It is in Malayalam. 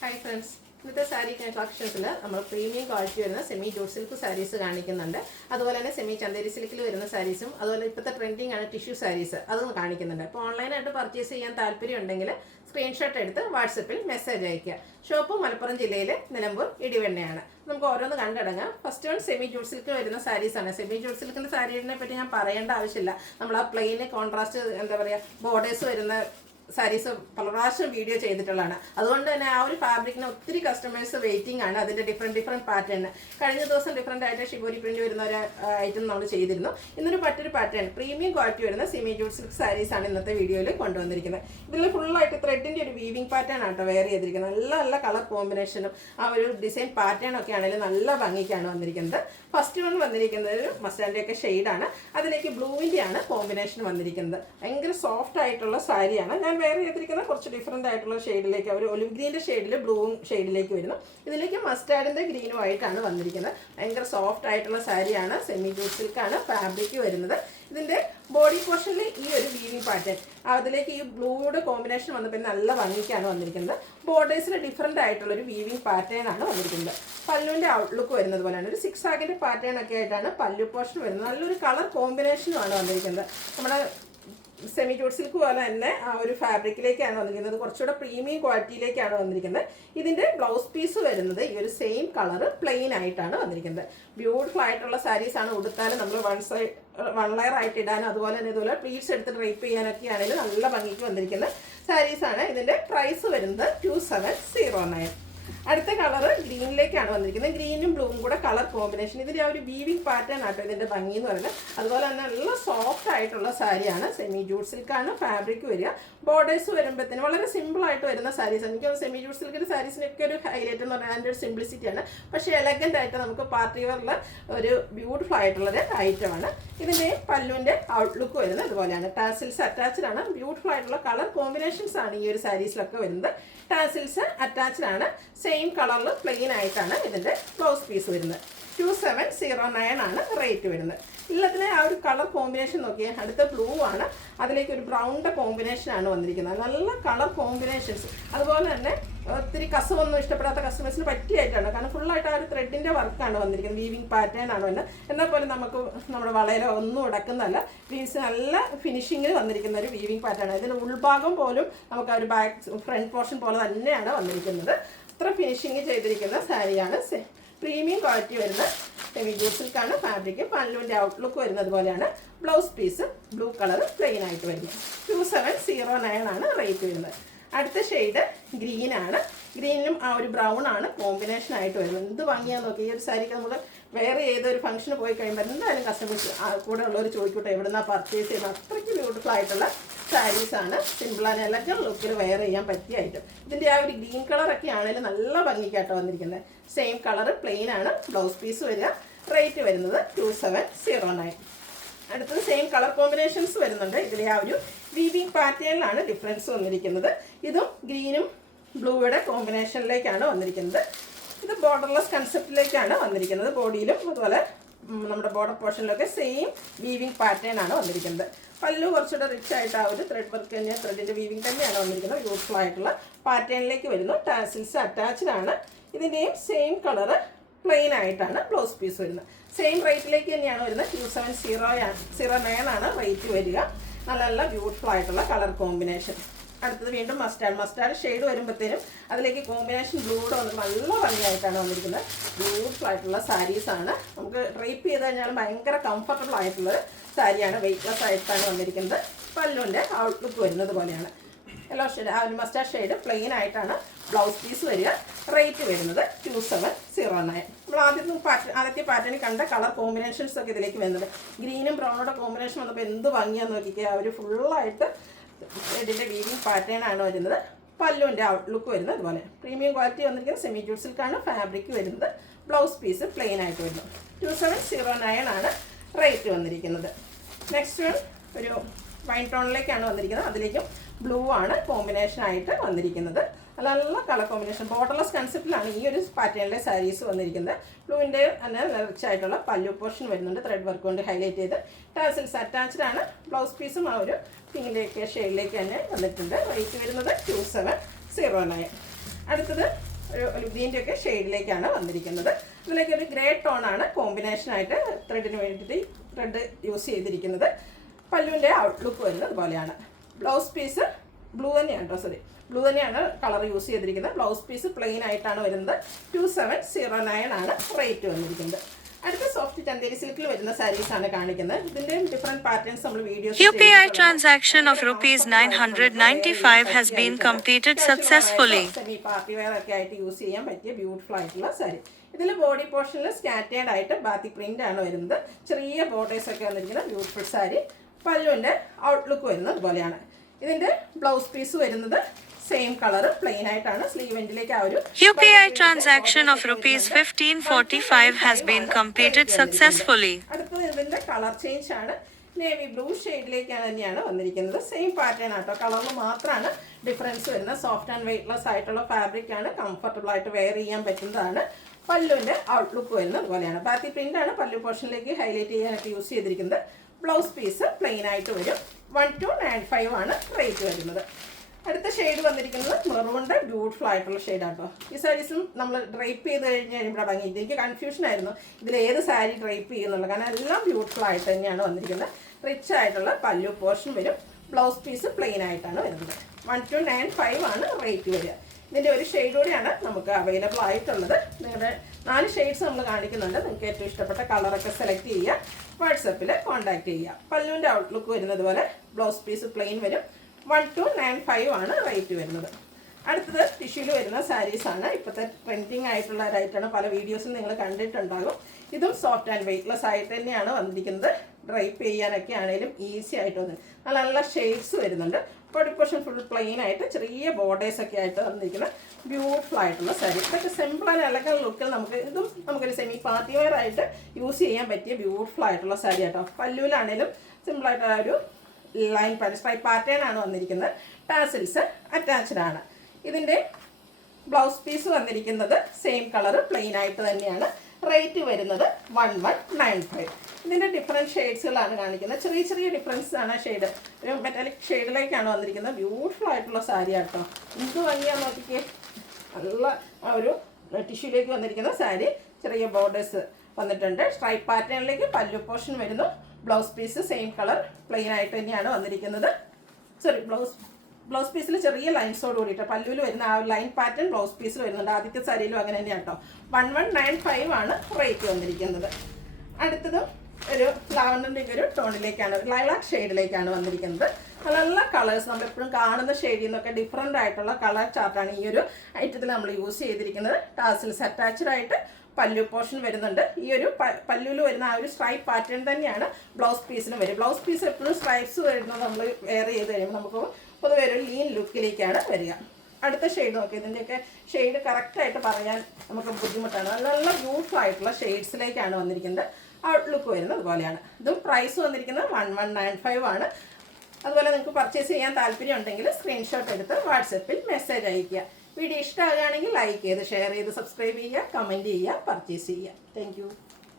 ഹായ് ഫ്രണ്ട്സ്, ഇന്നത്തെ സാരി കളക്ഷൻസിൽ നമ്മൾ പ്രീമിയം ക്വാളിറ്റി വരുന്ന സെമി ജൂട്ട് സിൽക്ക് സാരീസ് കാണിക്കുന്നുണ്ട്. അതുപോലെ തന്നെ സെമി ചന്ദേരി സിൽക്കിൽ വരുന്ന സാരീസും അതുപോലെ ഇപ്പോഴത്തെ ട്രെൻഡിങ് ആണ് ടിഷ്യൂ സാരീസ് അതും കാണിക്കുന്നുണ്ട്. അപ്പോൾ ഓൺലൈനായിട്ട് പർച്ചേസ് ചെയ്യാൻ താല്പര്യം ഉണ്ടെങ്കിൽ സ്ക്രീൻഷോട്ട് എടുത്ത് വാട്സപ്പിൽ മെസ്സേജ് അയയ്ക്കുക. ഷോപ്പ് മലപ്പുറം ജില്ലയിൽ നിലമ്പൂർ ഇടിവെണ്ണയാണ്. നമുക്ക് ഓരോന്ന് കണ്ടടങ്ങാം. First one semi jute silk വരുന്ന സാരീസാണ്. സെമി ജൂട്ട് സിൽക്കിൻ്റെ സാരീനെ പറ്റി ഞാൻ പറയേണ്ട ആവശ്യമില്ല. നമ്മൾ ആ പ്ലെയിന് കോൺട്രാസ്റ്റ് എന്താ പറയുക ബോർഡേഴ്സ് വരുന്ന സാരീസ് പല പ്രാവശ്യം വീഡിയോ ചെയ്തിട്ടുള്ളതാണ്. അതുകൊണ്ട് തന്നെ ആ ഒരു ഫാബ്രിക്കിന് ഒത്തിരി കസ്റ്റമേഴ്സ് വെയിറ്റിംഗ് ആണ്. അതിൻ്റെ ഡിഫറെൻറ്റ് പാറ്റേൺ കഴിഞ്ഞ ദിവസം ഡിഫറെൻ്റ് ആയിട്ട് ഷിബോരി പ്രിന്റ് വരുന്ന ഒരു ഐറ്റം നമ്മൾ ചെയ്തിരുന്നു. ഇന്നൊരു മറ്റൊരു പാറ്റേൺ പ്രീമിയം ക്വാളിറ്റി വരുന്ന സെമി ജൂട്ട് സിൽക്ക് സാരീസാണ് ഇന്നത്തെ വീഡിയോയിൽ കൊണ്ടുവന്നിരിക്കുന്നത്. ഇതിൽ ഫുള്ളായിട്ട് ത്രെഡിൻ്റെ ഒരു വീവിംഗ് പാറ്റേൺ ആട്ടോ വെയർ ചെയ്തിരിക്കുന്നത്. നല്ല നല്ല കളർ കോമ്പിനേഷനും ആ ഒരു ഡിസൈൻ പാറ്റേൺ ഒക്കെ ആണെങ്കിലും നല്ല ഭംഗിക്കാണ് വന്നിരിക്കുന്നത്. ഫസ്റ്റ് വൺ വന്നിരിക്കുന്നത് ഒരു മസ്റ്റാൻഡിയൊക്കെ ഷെയ്ഡാണ്. അതിലേക്ക് ബ്ലൂവിൻ്റെ ആണ് കോമ്പിനേഷൻ വന്നിരിക്കുന്നത്. ഭയങ്കര സോഫ്റ്റ് ആയിട്ടുള്ള സാരിയാണ്. ഞാൻ വേറെ ചെയ്തിരിക്കുന്ന കുറച്ച് ഡിഫറെൻ്റ് ആയിട്ടുള്ള ഷെയ്ഡിലേക്ക് ഒരു ഒലിവ് ഗ്രീൻ്റെ ഷെയ്ഡിൽ ബ്ലൂവും ഷെയ്ഡിലേക്ക് വരുന്നു. ഇതിലേക്ക് മസ്റ്റാർഡിൻ്റെ ഗ്രീനും ആയിട്ടാണ് വന്നിരിക്കുന്നത്. ഭയങ്കര സോഫ്റ്റ് ആയിട്ടുള്ള സാരിയാണ്. സെമി ജൂട്ട് സിൽക്കാണ് ഫാബ്രിക് വരുന്നത്. ഇതിൻ്റെ ബോഡി പോർഷനിൽ ഈ ഒരു വീവിംഗ് പാറ്റേൺ അതിലേക്ക് ഈ ബ്ലൂയുടെ കോമ്പിനേഷൻ വന്നപ്പോൾ നല്ല ഭംഗിക്കാണ് വന്നിരിക്കുന്നത്. ബോർഡേഴ്സിൽ ഡിഫറെൻ്റ് ആയിട്ടുള്ള ഒരു വീവിംഗ് പാറ്റേൺ ആണ് വന്നിരിക്കുന്നത്. പല്ലുവിൻ്റെ ഔട്ട്ലുക്ക് വരുന്നത് പോലെയാണ് ഒരു 6 ആഗിൻ്റെ പാറ്റേൺ ഒക്കെ ആയിട്ടാണ് പല്ലു പോർഷൻ വരുന്നത്. നല്ലൊരു കളർ കോമ്പിനേഷനുമാണ് വന്നിരിക്കുന്നത്. നമ്മുടെ സെമി ജൂട്ട് സിൽക്ക് പോലെ തന്നെ ആ ഒരു ഫാബ്രിക്കിലേക്കാണ് വന്നിരിക്കുന്നത്. കുറച്ചുകൂടെ പ്രീമിയം ക്വാളിറ്റിയിലേക്കാണ് വന്നിരിക്കുന്നത്. ഇതിൻ്റെ ബ്ലൗസ് പീസ് വരുന്നത് ഈ ഒരു സെയിം കളർ പ്ലെയിൻ ആയിട്ടാണ് വന്നിരിക്കുന്നത്. ബ്യൂട്ടിഫുൾ ആയിട്ടുള്ള സാരീസാണ്. ഉടുത്താലും നമ്മൾ വൺ ലെയർ ആയിട്ട് ഇടാനും അതുപോലെ തന്നെ ഇതുപോലെ പ്ലീറ്റ്സ് എടുത്ത് ഡ്രൈപ്പ് ചെയ്യാനൊക്കെ ആണെങ്കിലും നല്ല ഭംഗിക്ക് വന്നിരിക്കുന്ന സാരീസാണ്. ഇതിൻ്റെ പ്രൈസ് വരുന്നത് 2709. അടുത്ത കളറ് ഗ്രീനിലേക്കാണ് വന്നിരിക്കുന്നത്. ഗ്രീനും ബ്ലൂവും കൂടെ കളർ കോമ്പിനേഷൻ. ഇതിൻ്റെ ആ ഒരു വീവിംഗ് പാറ്റേൺ ആട്ടോ ഇതിൻ്റെ ഭംഗി എന്ന് പറയുന്നത്. അതുപോലെ തന്നെ നല്ല സോഫ്റ്റ് ആയിട്ടുള്ള സാരിയാണ്. സെമി ജൂട്ട് സിൽക്കാണ് ഫാബ്രിക് വരിക. ബോർഡേഴ്സ് വരുമ്പോഴത്തേന് വളരെ സിമ്പിളായിട്ട് വരുന്ന സാരീസാണ്. എനിക്ക് സെമി ജൂട്ട് സിൽക്കിൻ്റെ സാരീസിനൊക്കെ ഒരു ഹൈലൈറ്റ് എന്ന് പറഞ്ഞാൽ അതിൻ്റെ ഒരു സിംപ്ലിസിറ്റിയാണ്. പക്ഷേ എലഗൻ്റ് ആയിട്ട് നമുക്ക് പാർട്ടി വെയറിൽ ഒരു ബ്യൂട്ടിഫുൾ ആയിട്ടുള്ളൊരു ഐറ്റമാണ്. ഇതിൻ്റെ പല്ലുവിൻ്റെ ഔട്ട്ലുക്ക് വരുന്നത് ഇതുപോലെയാണ്. ടാസിൽസ് അറ്റാച്ച്ഡ് ആണ്. ബ്യൂട്ടിഫുൾ ആയിട്ടുള്ള കളർ കോമ്പിനേഷൻസ് ആണ് ഈ ഒരു സാരീസിലൊക്കെ വരുന്നത്. ടാസിൽസ് അറ്റാച്ച്ഡ് ആണ്. സെയിം കളറിൽ പ്ലെയിൻ ആയിട്ടാണ് ഇതിൻ്റെ ബ്ലൗസ് പീസ് വരുന്നത്. 2709 ആണ് റേറ്റ് വരുന്നത്. എല്ലാത്തിലെ ആ ഒരു കളർ കോമ്പിനേഷൻ നോക്കിയാൽ അടുത്ത ബ്ലൂ ആണ്. അതിലേക്ക് ഒരു ബ്രൗണിൻ്റെ കോമ്പിനേഷനാണ് വന്നിരിക്കുന്നത്. നല്ല കളർ കോമ്പിനേഷൻസ്. അതുപോലെ തന്നെ ഒത്തിരി കസവൊന്നും ഇഷ്ടപ്പെടാത്ത കസ്റ്റമേഴ്സിന് പറ്റിയായിട്ടാണ്. കാരണം ഫുള്ളായിട്ട് ആ ഒരു ത്രെഡിൻ്റെ വർക്കാണ് വന്നിരിക്കുന്നത്. വീവിംഗ് പാറ്റേൺ ആണ് വരുന്നത്. എന്നാൽ പോലും നമുക്ക് നമ്മുടെ വളയിലോ ഒന്നും ഉടക്കുന്നതല്ല. വീവ്സ് നല്ല ഫിനിഷിങ്ങിൽ വന്നിരിക്കുന്ന ഒരു വീവിംഗ് പാറ്റേൺ ആണ്. ഇതിൻ്റെ ഉൾഭാഗം പോലും നമുക്ക് ആ ഒരു ബാക്ക് ഫ്രണ്ട് പോർഷൻ പോലെ തന്നെയാണ് വന്നിരിക്കുന്നത്. അത്ര ഫിനിഷിങ് ചെയ്തിരിക്കുന്ന സാരിയാണ്. പ്രീമിയം ക്വാളിറ്റി വരുന്ന സെമി ജൂട്ട് സിൽക്കാണ് ഫാബ്രിക്. പല്ലുവിൻ്റെ ഔട്ട്ലുക്ക് വരുന്നത് പോലെയാണ്. Blouse piece blue colour plain ആയിട്ട് വരുന്നത്. 2709 ആണ് റേറ്റ് വരുന്നത്. അടുത്ത ഷെയ്ഡ് ഗ്രീനാണ്. ഗ്രീനിലും ആ ഒരു ബ്രൗൺ ആണ് കോമ്പിനേഷൻ ആയിട്ട് വരുന്നത്. എന്ത് ഭംഗിയാന്ന് നോക്കി. ഈ ഒരു സാരിക്ക് നമ്മൾ വേറെ ഏതൊരു ഫംഗ്ഷന് പോയി കഴിയുമ്പോൾ എന്തായാലും കസ്റ്റമേഴ്സ് കൂടെ ഉള്ളവർ ചോദിക്കട്ടെ എവിടുന്നാണ് പർച്ചേസ് ചെയ്യുന്നത്. അത്രയ്ക്ക് ബ്യൂട്ടിഫുൾ ആയിട്ടുള്ള സാരീസാണ്. സിമ്പിൾ ആൻഡ് എലഗന്റ് ലുക്കിൽ വെയർ ചെയ്യാൻ പറ്റിയ ഐറ്റം. ഇതിൻ്റെ ആ ഒരു ഗ്രീൻ കളറൊക്കെ ആണെങ്കിലും നല്ല ഭംഗിക്കാട്ടോ വന്നിരിക്കുന്നത്. സെയിം കളർ പ്ലെയിൻ ആണ് ബ്ലൗസ് പീസ് വരിക. റേറ്റ് വരുന്നത് 2709. അടുത്തത് സെയിം കളർ കോമ്പിനേഷൻസ് വരുന്നുണ്ട്. ഇതിലെ ആ ഒരു വീവിംഗ് പാറ്റേണിലാണ് ഡിഫറൻസ് വന്നിരിക്കുന്നത്. ഇതും ഗ്രീനും ബ്ലൂയുടെ കോമ്പിനേഷനിലേക്കാണ് വന്നിരിക്കുന്നത്. ഇത് ബോർഡർലെസ് കൺസെപ്റ്റിലേക്കാണ് വന്നിരിക്കുന്നത്. ബോഡിയിലും അതുപോലെ നമ്മുടെ ബോർഡർ പോർഷനിലൊക്കെ സെയിം വീവിംഗ് പാറ്റേൺ ആണ് വന്നിരിക്കുന്നത്. പല്ലു കുറച്ചുകൂടെ റിച്ച് ആയിട്ട് ആ ഒരു ത്രെഡ് വർക്ക് തന്നെ ത്രെഡിൻ്റെ വീവിംഗ് തന്നെയാണ് വന്നിരിക്കുന്നത്. ബ്യൂട്ടിഫുൾ ആയിട്ടുള്ള പാറ്റേണിലേക്ക് വരുന്നു. ടാസിൽസ് അറ്റാച്ച്ഡ് ആണ്. ഇതിൻ്റെയും സെയിം കളറ് പ്ലെയിൻ ആയിട്ടാണ് ബ്ലൗസ് പീസ് വരുന്നത്. സെയിം റേറ്റിലേക്ക് തന്നെയാണ് വരുന്നത്. 2709 ആണ് റേറ്റ് വരിക. നല്ല നല്ല ബ്യൂട്ടിഫുൾ ആയിട്ടുള്ള കളർ കോമ്പിനേഷൻ. അടുത്തത് വീണ്ടും മസ്റ്റാർഡ് ഷെയ്ഡ് വരുമ്പോഴത്തേനും അതിലേക്ക് കോമ്പിനേഷൻ ബ്ലൂടെ വന്നിട്ട് നല്ല ഭംഗിയായിട്ടാണ് വന്നിരിക്കുന്നത്. ബ്യൂട്ടിഫുൾ ആയിട്ടുള്ള സാരീസാണ്. നമുക്ക് ഡ്രൈപ്പ് ചെയ്ത് കഴിഞ്ഞാൽ ഭയങ്കര കംഫർട്ടബിൾ ആയിട്ടുള്ളൊരു സാരിയാണ്. വെയ്റ്റ്ലെസ് ആയിട്ടാണ് വന്നിരിക്കുന്നത്. പല്ലുവിൻ്റെ ഔട്ട്ലുക്ക് വരുന്നത് പോലെയാണ്. യെല്ലോ ഷെയ്ഡ് ആ ഒരു മസ്റ്റാർഡ് ഷെയ്ഡ് പ്ലെയിൻ ആയിട്ടാണ് ബ്ലൗസ് പീസ് വരിക. റേറ്റ് വരുന്നത് 2709. നമ്മൾ ആദ്യത്തെ പാറ്റേണിൽ കണ്ട കളർ കോമ്പിനേഷൻസ് ഒക്കെ ഇതിലേക്ക് വരുന്നത്. ഗ്രീനും ബ്രൗണോടെ കോമ്പിനേഷൻ വന്നപ്പോൾ എന്ത് ഭംഗിയാന്ന് നോക്കിക്കുക. അവർ ഫുള്ളായിട്ട് ഇതിൻ്റെ വീവിംഗ് പാറ്റേൺ ആണ് വരുന്നത്. പല്ലുവിൻ്റെ ഔട്ട്ലുക്ക് വരുന്നത് അതുപോലെ. പ്രീമിയം ക്വാളിറ്റി വന്നിരിക്കുന്നത് സെമി ജൂട്ട് സിൽക്കാണ് ഫാബ്രിക് വരുന്നത്. ബ്ലൗസ് പീസ് പ്ലെയിൻ ആയിട്ട് വരുന്നു. 2709 ആണ് റേറ്റ് വന്നിരിക്കുന്നത്. നെക്സ്റ്റ് ഒരു വൈൻ ടോണിലേക്കാണ് വന്നിരിക്കുന്നത്. അതിലേക്കും ബ്ലൂ ആണ് കോമ്പിനേഷൻ ആയിട്ട് വന്നിരിക്കുന്നത്. നല്ല കളർ കോമ്പിനേഷൻ ബോർഡർലെസ് കൺസെപ്റ്റിലാണ് ഈ ഒരു പാറ്റേണിലെ സാരീസ് വന്നിരിക്കുന്നത്. ബ്ലൂവിൻ്റെ തന്നെ റിച്ച് ആയിട്ടുള്ള പല്ലു പോർഷൻ വരുന്നുണ്ട്. ത്രെഡ് വർക്ക് കൊണ്ട് ഹൈലൈറ്റ് ചെയ്ത്. ടാസിൽസ് അറ്റാച്ച്ഡ് ആണ്. ബ്ലൗസ് പീസും ആ ഒരു പിങ്കിലേക്ക് ഷെയ്ഡിലേക്ക് തന്നെ വന്നിട്ടുണ്ട്. റേറ്റ് വരുന്നത് 2709. അടുത്തത് ഒരു ഗ്രീൻ്റെയൊക്കെ ഷെയ്ഡിലേക്കാണ് വന്നിരിക്കുന്നത്. ഇതിലേക്ക് ഒരു ഗ്രേ ടോണാണ് കോമ്പിനേഷനായിട്ട് ത്രെഡിന് വേണ്ടിയിട്ട് ത്രെഡ് യൂസ് ചെയ്തിരിക്കുന്നത്. പല്ലുവിൻ്റെ ഔട്ട്ലുക്ക് വരുന്നത് അതുപോലെയാണ്. ബ്ലൗസ് പീസ് ബ്ലൂ തന്നെയാണ് കേട്ടോ, ബ്ലൂ തന്നെയാണ് കളർ യൂസ് ചെയ്തിരിക്കുന്നത്. ബ്ലൗസ് പീസ് പ്ലെയിൻ ആയിട്ടാണ് വരുന്നത്. 2709 ആണ് റേറ്റ് വന്നിരിക്കുന്നത്. അടുത്ത സോഫ്റ്റ് ചന്തേരി സിൽക്കിൽ വരുന്ന സാരീസ് ആണ് കാണിക്കുന്നത്. ഇതിന്റെ ഡിഫറെന്റ് പാറ്റേൺസ് നമ്മൾ videos UPI transaction of rupees 995 has been completed successfully. Semi party wear ഒക്കെ ആയിട്ട് യൂസ് ചെയ്യാൻ പറ്റിയ ബ്യൂട്ടിഫുൾ ആയിട്ടുള്ള സാരി. ഇതിൽ ബോഡി പോർഷനിൽ സ്കാറ്റേർഡ് ആയിട്ട് ബാത്തി പ്രിന്റ് ആണ് വരുന്നത്. ചെറിയ ബോർഡേഴ്സ് ഒക്കെ വന്നിരിക്കുന്ന ബ്യൂട്ടിഫുൾ സാരി. പല്ലുവിന്റെ ഔട്ട്ലുക്ക് വരുന്നത് അതുപോലെയാണ്. ഇതിന്റെ ബ്ലൗസ് പീസ് വരുന്നത് സെയിം കളർ പ്ലെയിൻ ആയിട്ടാണ്. സ്ലീവ് എൻഡിലേക്ക് ആ ഒരു UPI transaction of rupees 1545 has been completed successfully. അടുത്തത് ഇതിന്റെ കളർ ചേഞ്ച് ആണ്. നേവി ബ്ലൂ ഷെയ്ഡിലേക്കാണ് തന്നെയാണ് വന്നിരിക്കുന്നത്. സെയിം പാറ്റേൺ ആട്ടോ, കളറിൽ മാത്രമാണ് ഡിഫറൻസ് വരുന്നത്. സോഫ്റ്റ് ആൻഡ് വെയ്റ്റ്ലെസ് ആയിട്ടുള്ള ഫാബ്രിക് ആണ്, കംഫർട്ടബിൾ ആയിട്ട് വെയർ ചെയ്യാൻ പറ്റുന്നതാണ്. പല്ലുവിന്റെ ഔട്ട്ലുക്ക് വരുന്നത് അതുപോലെയാണ്. ബാത്തി പ്രിന്റ് ആണ് പല്ലു പോർഷനിലേക്ക് ഹൈലൈറ്റ് ചെയ്യാനായിട്ട് യൂസ് ചെയ്തിരിക്കുന്നത്. ബ്ലൗസ് പീസ് പ്ലെയിൻ ആയിട്ട് വരും. 1295 ആണ് റേറ്റ് വരുന്നത്. അടുത്ത ഷെയ്ഡ് വന്നിരിക്കുന്നത് മെറൂണിൻ്റെ ബ്യൂട്ടിഫുൾ ആയിട്ടുള്ള ഷെയ്ഡാട്ടോ. ഈ സാരീസും നമ്മൾ ഡ്രൈപ്പ് ചെയ്ത് കഴിഞ്ഞ് കഴിയുമ്പോൾ ഭംഗിയിട്ട് എനിക്ക് കൺഫ്യൂഷൻ ആയിരുന്നു ഇതിൽ ഏത് സാരി ഡ്രൈപ്പ് ചെയ്യുന്നുള്ളത്. കാരണം എല്ലാം ബ്യൂട്ടിഫുൾ ആയിട്ട് തന്നെയാണ് വന്നിരിക്കുന്നത്. റിച്ച് ആയിട്ടുള്ള പല്ലു പോർഷൻ വരും. ബ്ലൗസ് പീസ് പ്ലെയിൻ ആയിട്ടാണ് വരുന്നത്. 1295 ആണ് റേറ്റ് വരിക. ഇതിൻ്റെ ഒരു ഷെയ്ഡ് കൂടിയാണ് നമുക്ക് അവൈലബിൾ ആയിട്ടുള്ളത്. നിങ്ങളുടെ 4 ഷെയ്ഡ്സ് നമ്മൾ കാണിക്കുന്നുണ്ട്. നിങ്ങൾക്ക് ഏറ്റവും ഇഷ്ടപ്പെട്ട കളറൊക്കെ സെലക്ട് ചെയ്യുക, വാട്സപ്പിൽ കോൺടാക്ട് ചെയ്യുക. പല്ലുവിൻ്റെ ഔട്ട്ലുക്ക് വരുന്നത് പോലെ ബ്ലൗസ് പീസ് പ്ലെയിൻ വരും. 1295 ആണ് റേറ്റ് വരുന്നത്. അടുത്തത് ടിഷ്യൂല് വരുന്ന സാരീസാണ്. ഇപ്പോഴത്തെ ട്രെൻഡിങ് ആയിട്ടുള്ള ഒരായിട്ടാണ്. പല വീഡിയോസും നിങ്ങൾ കണ്ടിട്ടുണ്ടാകും. ഇതും സോഫ്റ്റ് ആൻഡ് വെയ്റ്റ്ലെസ് ആയിട്ട് തന്നെയാണ് വന്നിരിക്കുന്നത്. ഡ്രൈപ്പ് ചെയ്യാനൊക്കെ ആണെങ്കിലും ഈസി ആയിട്ട് വന്നു. നല്ല നല്ല ഷെയ്ഡ്സ് വരുന്നുണ്ട്. ബോഡി പോർഷൻ ഫുൾ പ്ലെയിൻ ആയിട്ട് ചെറിയ ബോർഡേഴ്സ് ഒക്കെ ആയിട്ട് വന്നിരിക്കുന്ന ബ്യൂട്ടിഫുൾ ആയിട്ടുള്ള സാരി. ഇതൊക്കെ സിമ്പിൾ ആൻഡ് എലഗന്റ് ലുക്കിൽ നമുക്കൊരു സെമി പാർട്ടി വെയർ ആയിട്ട് യൂസ് ചെയ്യാൻ പറ്റിയ ബ്യൂട്ടിഫുൾ ആയിട്ടുള്ള സാരി കേട്ടോ. പല്ലുവിലാണേലും സിമ്പിളായിട്ട് ആ ഒരു ലൈൻ സ്ട്രൈപ്പ് പാറ്റേൺ ആണ് വന്നിരിക്കുന്നത്. ടാസിൽസ് അറ്റാച്ച്ഡ് ആണ്. ഇതിൻ്റെ ബ്ലൗസ് പീസ് വന്നിരിക്കുന്നത് സെയിം കളർ പ്ലെയിൻ ആയിട്ട് തന്നെയാണ്. റേറ്റ് വരുന്നത് 1195. ഇതിൻ്റെ ഡിഫറെൻറ്റ് ഷെയ്ഡ്സുകളാണ് കാണിക്കുന്നത്. ചെറിയ ചെറിയ ഡിഫറൻസ് ആണ് ഷെയ്ഡ്. ഒരു മെറ്റാലിക് ഷെയ്ഡിലേക്കാണ് വന്നിരിക്കുന്നത്. ബ്യൂട്ടിഫുൾ ആയിട്ടുള്ള സാരി ആട്ടോ. എന്ത് ഭംഗിയാന്ന് നോക്കിക്കേ. നല്ല ആ ഒരു ടിഷ്യൂലേക്ക് വന്നിരിക്കുന്ന സാരി. ചെറിയ ബോർഡേഴ്സ് വന്നിട്ടുണ്ട്. സ്ട്രൈപ്പ് പാറ്റേണിലേക്ക് പല്ലു പോർഷൻ വരുന്നു. Blouse piece same colour plain ആയിട്ട് തന്നെയാണ് വന്നിരിക്കുന്നത്. ബ്ലൗസ് പീസിൽ ചെറിയ ലൈൻസോട് കൂടിയിട്ട് പല്ലുവിൽ വരുന്ന ആ ലൈൻ പാറ്റേൺ ബ്ലൗസ് പീസിൽ വരുന്നുണ്ട്. ആദ്യത്തെ സാരിയിലും അങ്ങനെ തന്നെയാണ് കേട്ടോ. 1195 ആണ് റേറ്റ് വന്നിരിക്കുന്നത്. അടുത്തതും ഒരു ലാവൻഡറിൻ്റെ ഒരു ടോണിലേക്കാണ്, ലൈലാക്ക് ഷെയ്ഡിലേക്കാണ് വന്നിരിക്കുന്നത്. നല്ല നല്ല കളേഴ്സ് നമ്മളെപ്പോഴും കാണുന്ന ഷെയ്ഡിൽ നിന്നൊക്കെ ഡിഫറെൻ്റ് ആയിട്ടുള്ള കളർ ചാർട്ടാണ് ഈ ഒരു ഐറ്റത്തിൽ നമ്മൾ യൂസ് ചെയ്തിരിക്കുന്നത്. ടാസിൽസ് അറ്റാച്ച്ഡ് ആയിട്ട് പല്ലു പോർഷൻ വരുന്നുണ്ട്. ഈ ഒരു പല്ലുവിൽ വരുന്ന ആ ഒരു സ്ട്രൈപ്പ് പാറ്റേൺ തന്നെയാണ് ബ്ലൗസ് പീസിന് വരും. ബ്ലൗസ് പീസ് എപ്പോഴും സ്ട്രൈപ്സ് വരുന്നത് നമ്മൾ വെയർ ചെയ്ത് കഴിയുമ്പോൾ നമുക്ക് പൊതുവെ ഒരു ലീൻ ലുക്കിലേക്കാണ് വരിക. അടുത്ത ഷെയ്ഡ് നോക്കി. ഇതിൻ്റെയൊക്കെ ഷെയ്ഡ് കറക്റ്റായിട്ട് പറയാൻ നമുക്ക് ബുദ്ധിമുട്ടാണ്. നല്ല നല്ല ബ്യൂട്ടിഫുൾ ആയിട്ടുള്ള ഷെയ്ഡ്സിലേക്കാണ് വന്നിരിക്കുന്നത്. ഔട്ട്ലുക്ക് വരുന്നത് അതുപോലെയാണ്. ഇതും പ്രൈസ് വന്നിരിക്കുന്നത് 1195 ആണ്. അതുപോലെ നിങ്ങൾക്ക് പർച്ചേസ് ചെയ്യാൻ താല്പര്യം ഉണ്ടെങ്കിൽ സ്ക്രീൻഷോട്ട് എടുത്ത് വാട്സപ്പിൽ മെസ്സേജ് അയയ്ക്കുക. വീഡിയോ ഇഷ്ടമാകുകയാണെങ്കിൽ ലൈക്ക് ചെയ്ത് ഷെയർ ചെയ്ത് സബ്സ്ക്രൈബ് ചെയ്യുക, കമൻറ്റ് ചെയ്യുക, പർച്ചേസ് ചെയ്യുക. താങ്ക്